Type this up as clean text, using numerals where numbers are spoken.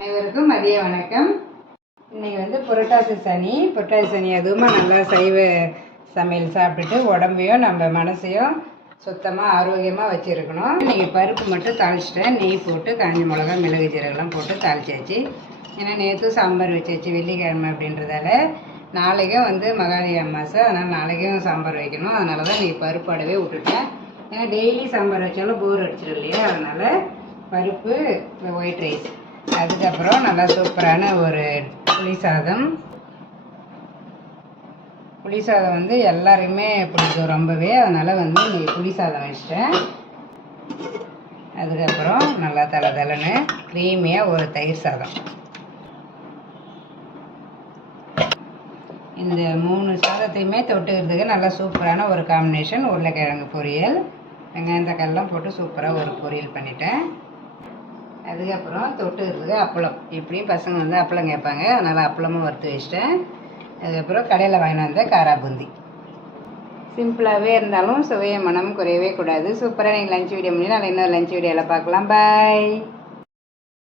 அனைவருக்கும் மதிய வணக்கம். இன்றைக்கி புரட்டாசி சனி அதுவுமா நல்லா சைவ சமையல் சாப்பிட்டுட்டு உடம்பையும் நம்ம மனசையும் சுத்தமாக ஆரோக்கியமாக வச்சுருக்கணும். இன்றைக்கி பருப்பு மட்டும் தாளிச்சிட்டேன். நெய் போட்டு காஞ்ச மிளகா மிளகு ஜீரகெல்லாம் போட்டு தாளிச்சாச்சு. ஏன்னா நேற்று சாம்பார் வச்சாச்சு, வெள்ளிக்கிழமை அப்படின்றதால. நாளைக்கும் மகாலய அமாவாசை, அதனால் நாளைக்கும் சாம்பார் வைக்கணும். அதனால தான் இன்றைக்கி பருப்பாடவே விட்டுட்டேன். ஏன்னா டெய்லி சாம்பார் வச்சாலும் போர் அடிச்சிடும் இல்லையா, அதனால் பருப்பு ஒயிட் ரைஸ். அதுக்கப்புறம் நல்லா சூப்பரான ஒரு புளி சாதம் எல்லாருக்குமே பிடிக்கும் ரொம்பவே. அதனால் இன்றைக்கி புளி சாதம் வச்சிட்டேன். அதுக்கப்புறம் நல்லா தலை க்ரீமியாக ஒரு தயிர் சாதம். இந்த 3 சாதத்தையுமே தொட்டுக்கிறதுக்கு நல்லா சூப்பரான ஒரு காம்பினேஷன். உருளைக்கிழங்கு பொரியல், வெங்காயம் தக்காளிலாம் போட்டு சூப்பராக ஒரு பொரியல் பண்ணிட்டேன். அதுக்கப்புறம் தொட்டுக்கிறதுக்கு அப்பளம். இப்படியும் பசங்க அப்பளம் கேட்பாங்க, அதனால் அப்பளமும் வறுத்து வச்சிட்டேன். அதுக்கப்புறம் கடையில் வாங்கிட்டு வந்த காரா பூந்தி. சிம்பிளாகவே இருந்தாலும் சுவைய மனம் குறையவே கூடாது. சூப்பராக நீங்கள் லஞ்ச் வீடியோ முடியும். நாளைக்கு இன்னொரு லஞ்ச் வீடியோவில் பார்க்கலாம். பாய்.